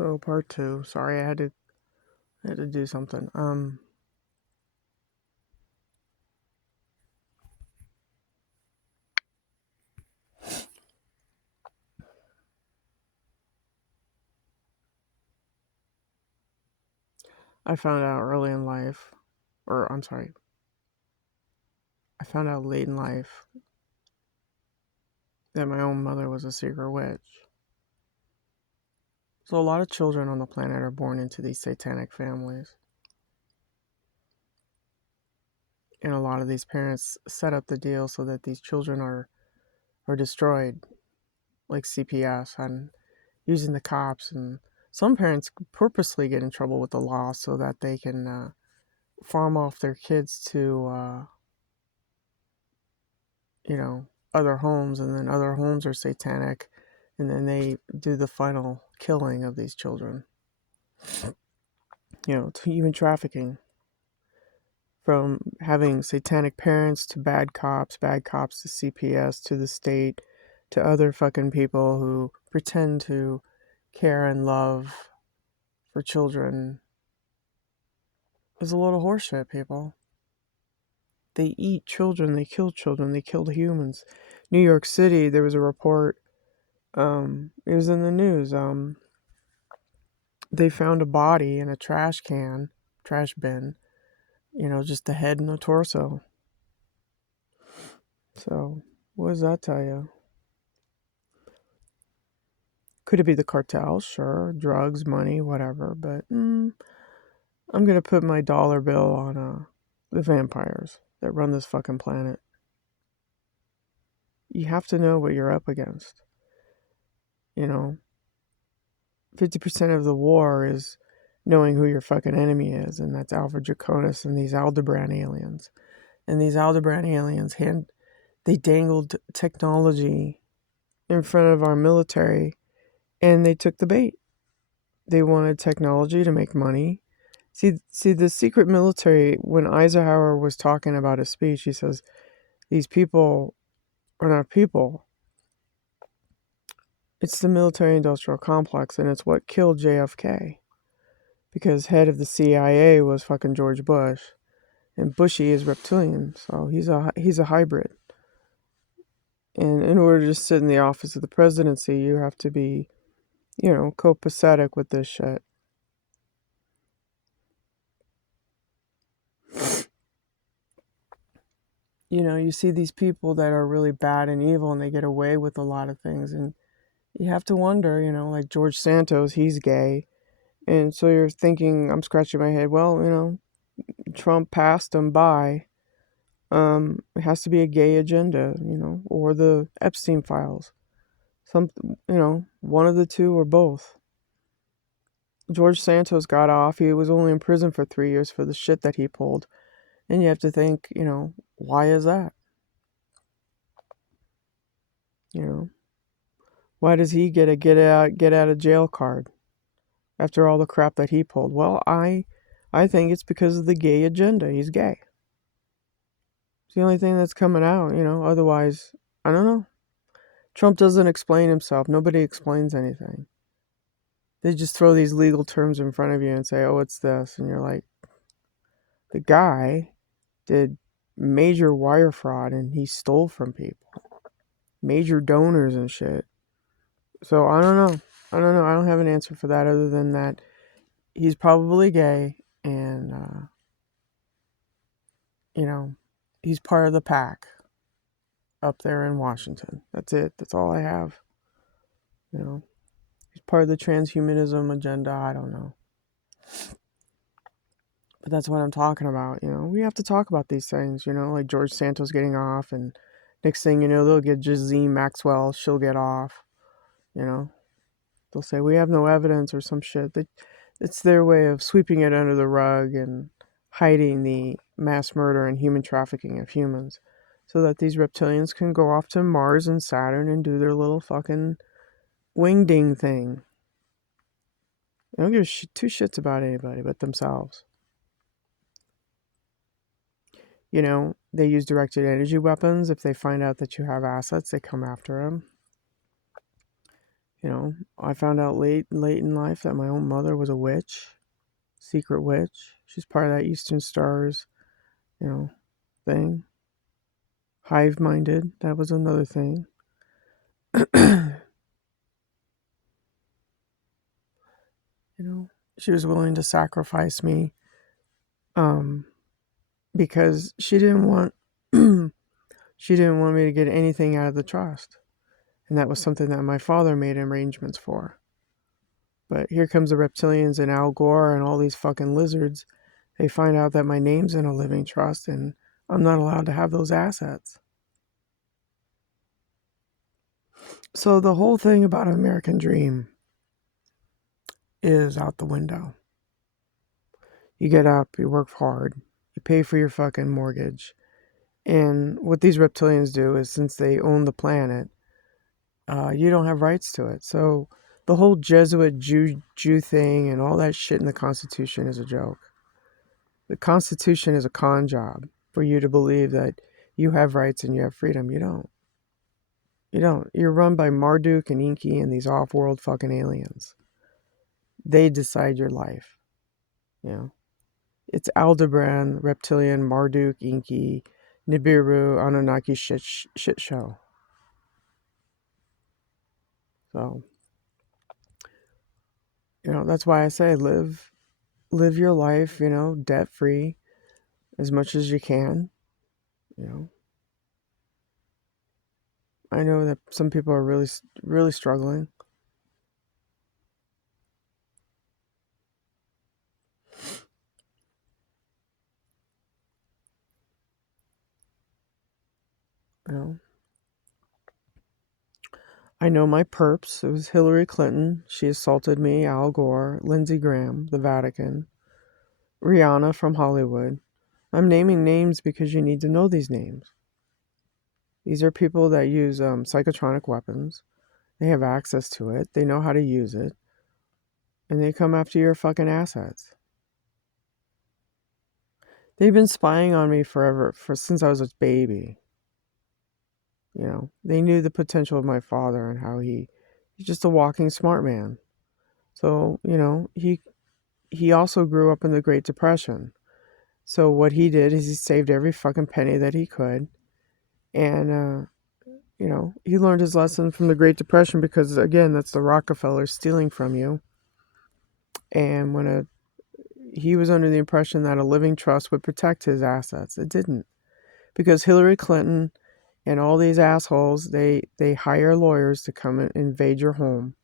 So part two. Sorry, I had to do something. I found out early in life, or I'm sorry, I found out late in life that my own mother was a secret witch. So a lot of children on the planet are born into these satanic families. And a lot of these parents set up the deal so that these children are destroyed, like CPS, and using the cops. And some parents purposely get in trouble with the law so that they can farm off their kids to, other homes, and then other homes are satanic, and then they do the final killing of these children. To human trafficking. From having satanic parents to bad cops to CPS to the state to other fucking people who pretend to care and love for children is a load of horseshit, people. They eat children, they kill children, they kill humans. New York City, there was a report, it was in the news, they found a body in a trash bin, just the head and the torso. So, what does that tell you? Could it be the cartel? Sure. Drugs, money, whatever. But I'm going to put my dollar bill on the vampires that run this fucking planet. You have to know what you're up against. 50% of the war is knowing who your fucking enemy is, and that's Alpha Draconis and these Aldebaran aliens. And these Aldebaran aliens, they dangled technology in front of our military, and they took the bait. They wanted technology to make money. See, the secret military, when Eisenhower was talking about his speech, he says, these people are not people. It's the military-industrial complex, and it's what killed JFK. Because head of the CIA was fucking George Bush, and Bushy is reptilian, so he's a hybrid. And in order to sit in the office of the presidency, you have to be, copacetic with this shit. You see these people that are really bad and evil, and they get away with a lot of things, and you have to wonder, like George Santos, he's gay. And so you're thinking, I'm scratching my head, well, Trump passed him by. It has to be a gay agenda, or the Epstein files. One of the two or both. George Santos got off. He was only in prison for 3 years for the shit that he pulled. And you have to think, why is that? Why does he get a get out of jail card after all the crap that he pulled? Well, I think it's because of the gay agenda. He's gay. It's the only thing that's coming out, Otherwise, I don't know. Trump doesn't explain himself. Nobody explains anything. They just throw these legal terms in front of you and say, oh, it's this. And you're like, the guy did major wire fraud and he stole from people. Major donors and shit. So I don't know. I don't have an answer for that other than that he's probably gay and, he's part of the pack up there in Washington. That's it. That's all I have. He's part of the transhumanism agenda. I don't know. But that's what I'm talking about. We have to talk about these things, like George Santos getting off, and next thing you know, they'll get Jazine Maxwell. She'll get off. They'll say we have no evidence or some shit. It's their way of sweeping it under the rug and hiding the mass murder and human trafficking of humans so that these reptilians can go off to Mars and Saturn and do their little fucking wingding thing. They don't give two shits about anybody but themselves. They use directed energy weapons. If they find out that you have assets, they come after them. I found out late in life that my own mother was a witch, secret witch. She's part of that Eastern Stars, you know, thing. Hive-minded, that was another thing. She was willing to sacrifice me, um, because she didn't want me to get anything out of the trust, and that was something that my father made arrangements for. But here comes the reptilians and Al Gore and all these fucking lizards. They find out that my name's in a living trust, and I'm not allowed to have those assets. So the whole thing about an American dream is out the window. You get up, you work hard, you pay for your fucking mortgage. And what these reptilians do is, since they own the planet, you don't have rights to it. So the whole Jesuit Jew thing and all that shit in the Constitution is a joke. The Constitution is a con job for you to believe that you have rights and you have freedom. You don't. You don't. You're run by Marduk and Inky and these off-world fucking aliens. They decide your life. It's Aldebaran, Reptilian, Marduk, Inky, Nibiru, Anunnaki shit show. So, that's why I say live your life, debt free as much as you can. I know that some people are really, really struggling. I know my perps. It was Hillary Clinton. She assaulted me, Al Gore, Lindsey Graham, the Vatican, Rihanna from Hollywood. I'm naming names because you need to know these names. These are people that use psychotronic weapons. They have access to it. They know how to use it. And they come after your fucking assets. They've been spying on me forever, since I was a baby. They knew the potential of my father and how he's just a walking smart man. So, he also grew up in the Great Depression. So what he did is he saved every fucking penny that he could. And, he learned his lesson from the Great Depression because, again, that's the Rockefellers stealing from you. And he was under the impression that a living trust would protect his assets. It didn't. Because Hillary Clinton and all these assholes, they hire lawyers to come and invade your home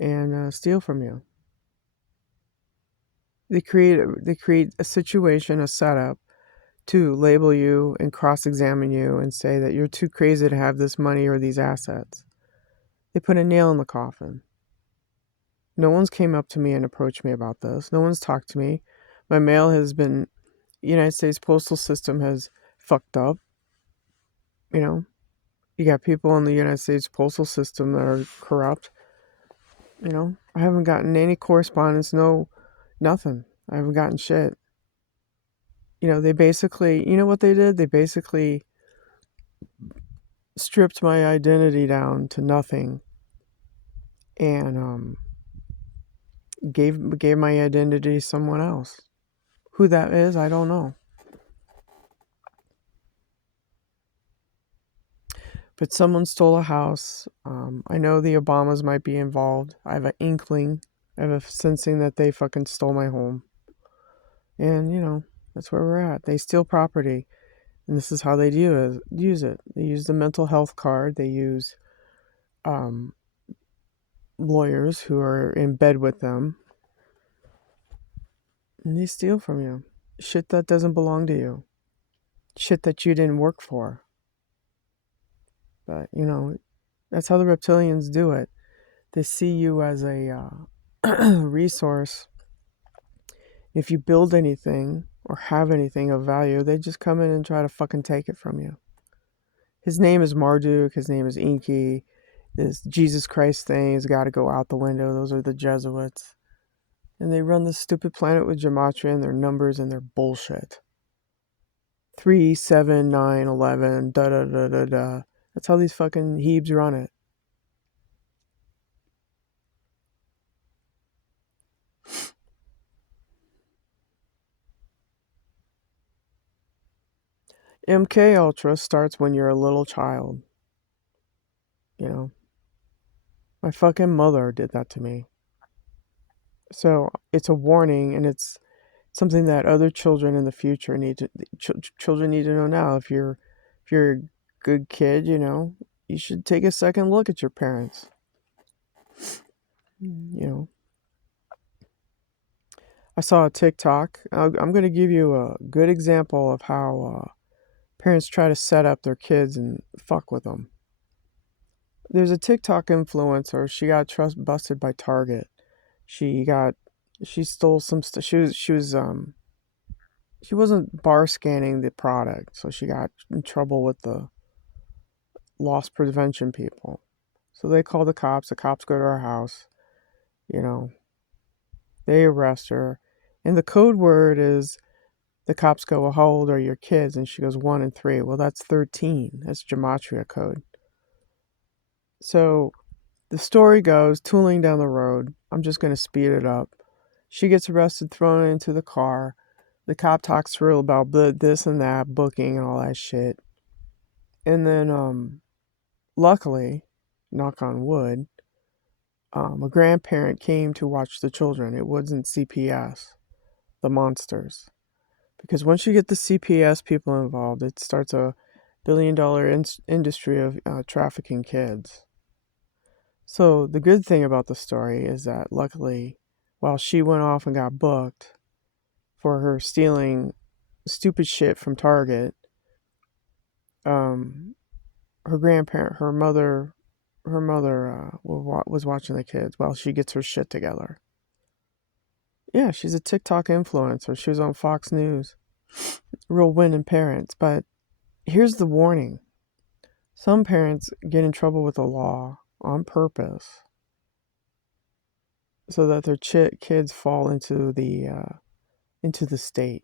and steal from you. They create a situation, a setup, to label you and cross-examine you and say that you're too crazy to have this money or these assets. They put a nail in the coffin. No one's came up to me and approached me about this. No one's talked to me. My mail has been, United States Postal System has fucked up. You got people in the United States Postal System that are corrupt. I haven't gotten any correspondence, nothing. I haven't gotten shit. They basically, what they did? They basically stripped my identity down to nothing and gave my identity to someone else. Who that is, I don't know. But someone stole a house. I know the Obamas might be involved. I have an inkling. I have a sensing that they fucking stole my home. And, that's where we're at. They steal property. And this is how they use it. They use the mental health card. They use lawyers who are in bed with them. And they steal from you. Shit that doesn't belong to you. Shit that you didn't work for. But, that's how the reptilians do it. They see you as a resource. If you build anything or have anything of value, they just come in and try to fucking take it from you. His name is Marduk. His name is Inky. This Jesus Christ thing has got to go out the window. Those are the Jesuits. And they run this stupid planet with gematria and their numbers and their bullshit. 3, 7, 9, 11, da da da da da. That's how these fucking Hebes run it. MK Ultra starts when you're a little child. You know, my fucking mother did that to me. So it's a warning, and it's something that other children in the future need to children need to know now. If you're a good kid, you should take a second look at your parents. You know, I saw a TikTok. I'm going to give you a good example of how parents try to set up their kids and fuck with them. There's a TikTok influencer. She got busted by Target. She got she stole some stuff. She wasn't bar scanning the product, so she got in trouble with the loss prevention people. So they call the cops. The cops go to her house. You know, they arrest her, and the code word is the cops go, "Well, how old are your kids?" And she goes, 1 and 3. Well, that's 13. That's gematria code. So the story goes, tooling down the road. I'm just going to speed it up. She gets arrested, thrown into the car. The cop talks to her about this and that, booking and all that shit. And then, luckily, knock on wood, a grandparent came to watch the children. It wasn't CPS, the monsters. Because once you get the CPS people involved, it starts a billion-dollar industry of trafficking kids. So the good thing about the story is that luckily, while she went off and got booked for her stealing stupid shit from Target, her grandparent, her mother was watching the kids while she gets her shit together. Yeah, she's a TikTok influencer. She was on Fox News. Real winning parents. But here's the warning. Some parents get in trouble with the law on purpose so that their kids fall into the state.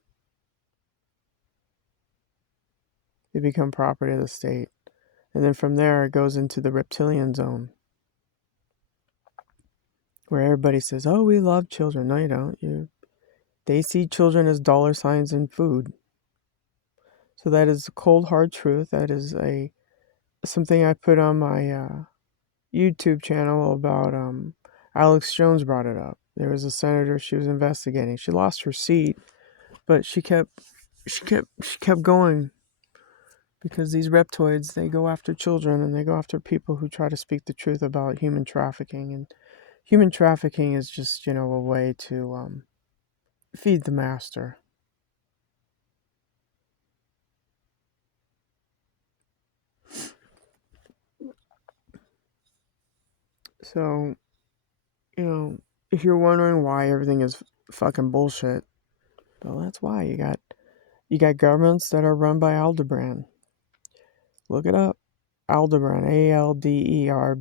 They become property of the state. And then from there, it goes into the reptilian zone, where everybody says, "Oh, we love children." No, you don't. They see children as dollar signs and food. So that is a cold, hard truth. That is something I put on my YouTube channel about. Alex Jones brought it up. There was a senator she was investigating. She lost her seat, but she kept going, because these reptoids, they go after children, and they go after people who try to speak the truth about human trafficking. And human trafficking is just, a way to feed the master. So, if you're wondering why everything is fucking bullshit, well, that's why. You got governments that are run by Aldebaran. Look it up. Aldebaran, Alderbran,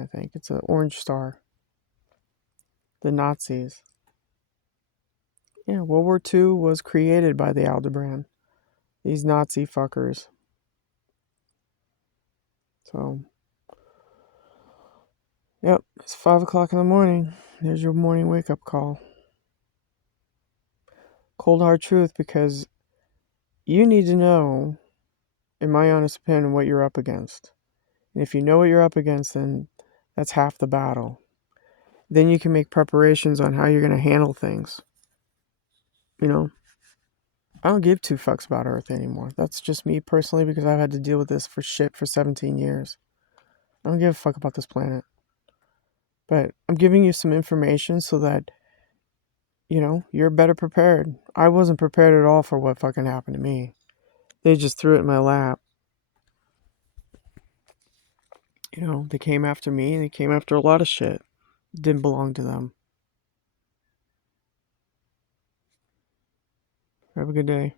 I think. It's an orange star. The Nazis. Yeah, World War II was created by the Aldebaran. These Nazi fuckers. So, yep, it's 5 o'clock in the morning. There's your morning wake-up call. Cold hard truth, because you need to know, in my honest opinion, what you're up against. And if you know what you're up against, then that's half the battle. Then you can make preparations on how you're going to handle things. I don't give two fucks about Earth anymore. That's just me personally, because I've had to deal with this for 17 years. I don't give a fuck about this planet. But I'm giving you some information so that, you're better prepared. I wasn't prepared at all for what fucking happened to me. They just threw it in my lap. They came after me, and they came after a lot of shit. It didn't belong to them. Have a good day.